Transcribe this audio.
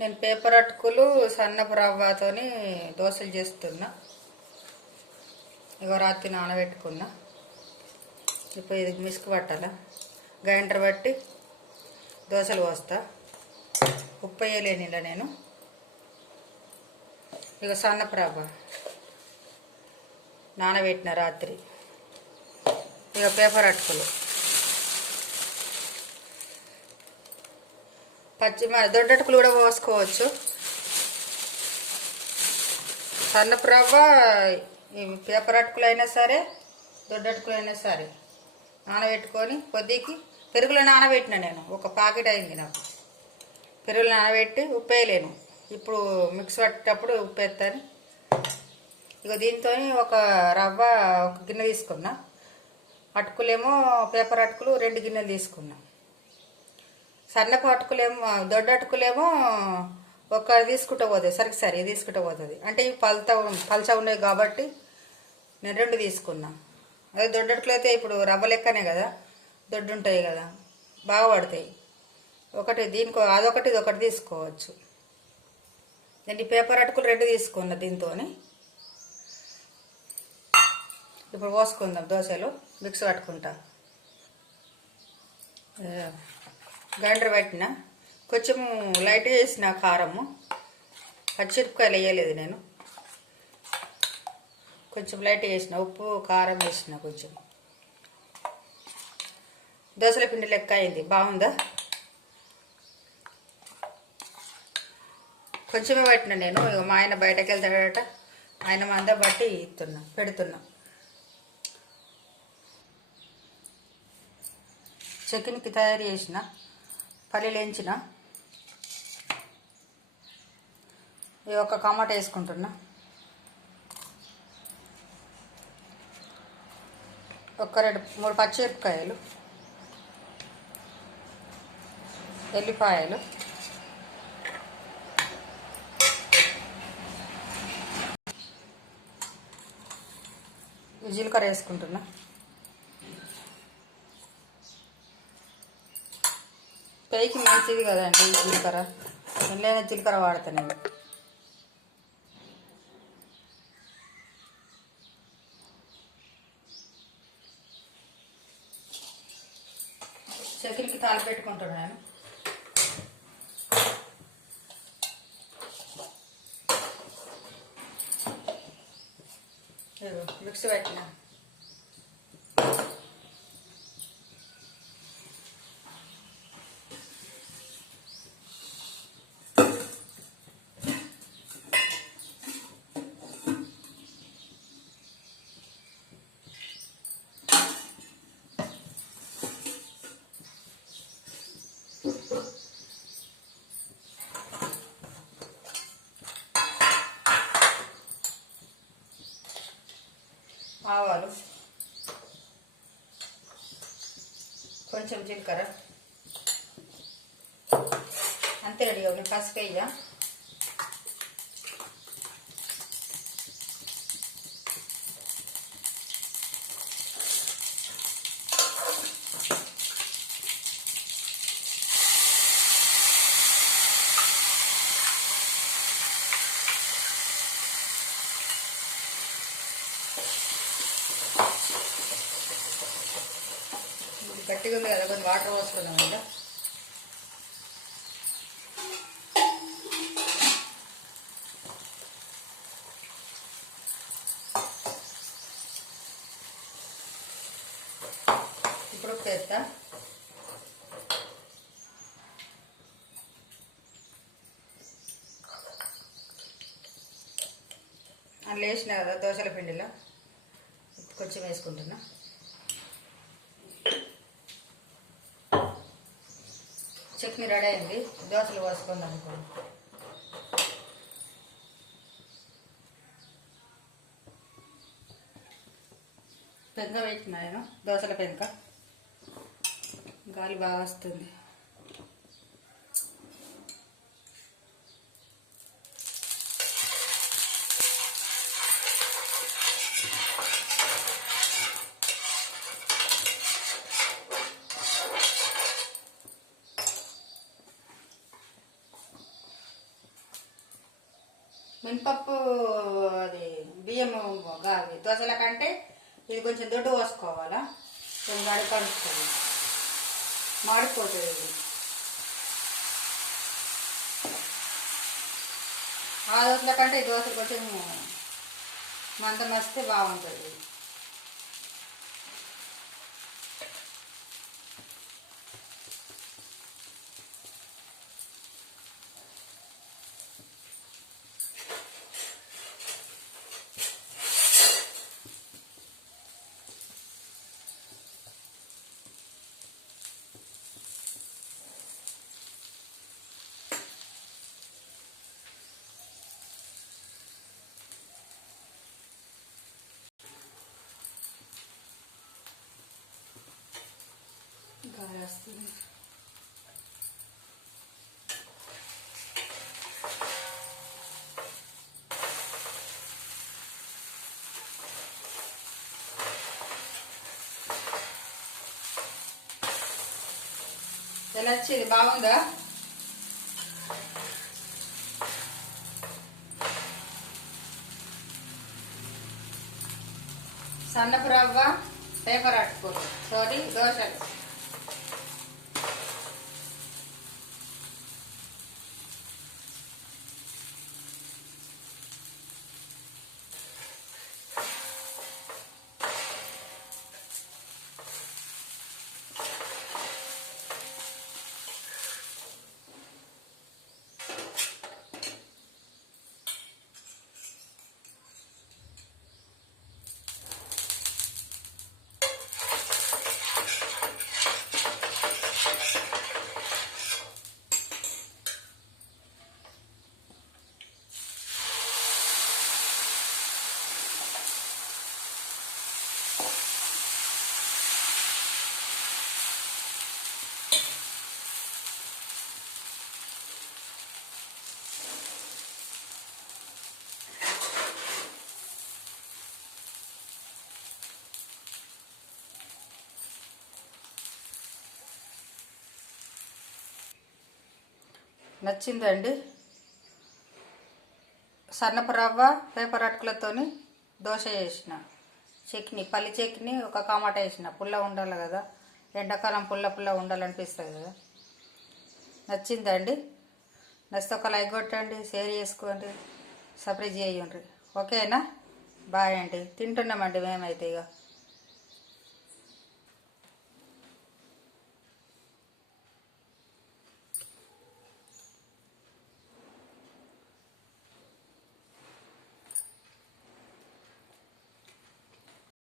నేను పేపర్ అటుకులు సన్నపు రవ్వతోని దోశలు చేస్తున్నా. ఇగో రాత్రి నానబెట్టుకున్నా. ఇప్పుడు ఇది మిస్క్ పట్టాలా, గ్రైండర్ బట్టి దోశలు పోస్తా. ఉప్పు వేయలేని ఇలా నేను. ఇక సన్నపు రవ్వ నానబెట్టిన రాత్రి. ఇక పేపర్ అటుకులు దొడ్డటుకులు కూడా పోసుకోవచ్చు. సన్నపు రవ్వ పేపర్ అటుకులు అయినా సరే దొడ్డటుకులు అయినా సరే నానబెట్టుకొని కొద్దికి పెరుగులో నానబెట్టిన నేను. ఒక ప్యాకెట్ అయింది నాకు. పెరుగులో నానబెట్టి ఉప్పు వేయలేను. ఇప్పుడు మిక్స్ పట్టేటప్పుడు ఉప్పు వేస్తాను. ఇక దీంతో ఒక రవ్వ ఒక గిన్నె తీసుకున్నా. అటుకులేమో పేపర్ అటుకులు 2 గిన్నెలు తీసుకున్నా. సన్నపు అటుకులేమో దొడ్డ అటుకులేమో ఒక తీసుకుంటూ పోతుంది. సరి తీసుకుంటూ పోతుంది. అంటే ఇవి పల్చ ఉన్నాయి కాబట్టి నేను 2 తీసుకున్నా. అదే దొడ్డ అటుకులు అయితే ఇప్పుడు రవ్వ లెక్కనే కదా, దొడ్డు ఉంటాయి కదా, బాగా పడతాయి. ఒకటి దీనికి అదొకటి ఇదొకటి తీసుకోవచ్చు. నేను ఈ పేపర్ అటుకులు 2 తీసుకున్నా. దీంతో ఇప్పుడు పోసుకుందాం దోశలు. మిక్స్ పట్టుకుంటా. గ్రైండర్ పెట్టిన కొంచెం లైట్గా వేసిన కారము. పచ్చిమిరపకాయలు వేయలేదు నేను. కొంచెం లైట్గా వేసిన ఉప్పు కారం వేసిన. కొంచెం దోశల పిండి లెక్క అయింది. బాగుందా? కొంచెమే పెట్టిన నేను. మా ఆయన బయటకు వెళ్తాడట. ఆయన మంద బట్టి పెడుతున్నా. చట్నీకి తయారు చేసిన పల్లీలు వేయించిన. ఒక టమాటా వేసుకుంటున్నా. ఒక 2-3 పచ్చిమిరపకాయలు, ఎల్లిపాయలు, జీలకర్ర వేసుకుంటున్నా. పేయికి మంచిది కదండి జీలకర్ర. ఎండైనా జీలకర్ర వాడతాను నేను. చక్కెరకి తాళి పెట్టుకుంటున్నాను. మిక్సీ పెట్టిన. ఆవాలు, కొంచెం జీలకర్ర, అంతే రెడీ అవును. పసుపు వేయ. గట్టిగా ఉంది కదా, కొన్ని వాటర్ పోసుకున్నాం కదా. ఇప్పుడు ఉప్పు వేస్తా. అందులో వేసిన కదా దోశల పిండిలో కొంచెం వేసుకుంటున్నా. చట్నీ రెడీ అయింది. దోశలు పోసుకుందాం అనుకోండి. పెంక పెట్టిన నేను, దోశల పెంక. గాలి బాగా వస్తుంది. మినపప్పు అది బియ్యము అవి దోశల కంటే ఇది కొంచెం దొడ్డు పోసుకోవాలా, కొంచెం కడుక్కోవాలి, మాడిపోతుంది ఇది. ఆ దోశల కంటే ఈ దోశలు కొంచెం మందం వస్తే బాగుంటుంది. గాలి వస్తుంది. ఎలా వచ్చేది బాగుందా? సన్నపు రవ్వ పేపర్ అట్టుకోరు తోటి దోశలు. నచ్చిందండి. సన్నపు రవ్వ పేపర్ అటుకులతోని దోశ చేసిన, చట్నీ పల్లి చట్నీ, ఒక టమాటా వేసిన. పుల్ల ఉండాలి కదా, ఎండాకాలం పుల్ల పుల్ల ఉండాలనిపిస్తుంది కదా. నచ్చిందండి. నచ్చితే ఒక లైక్ కొట్టండి, షేర్ చేసుకోండి, సబ్స్క్రైబ్ చేయండి. ఓకేనా? బాయ్ అండి. తింటున్నామండి మేమైతే ఇక.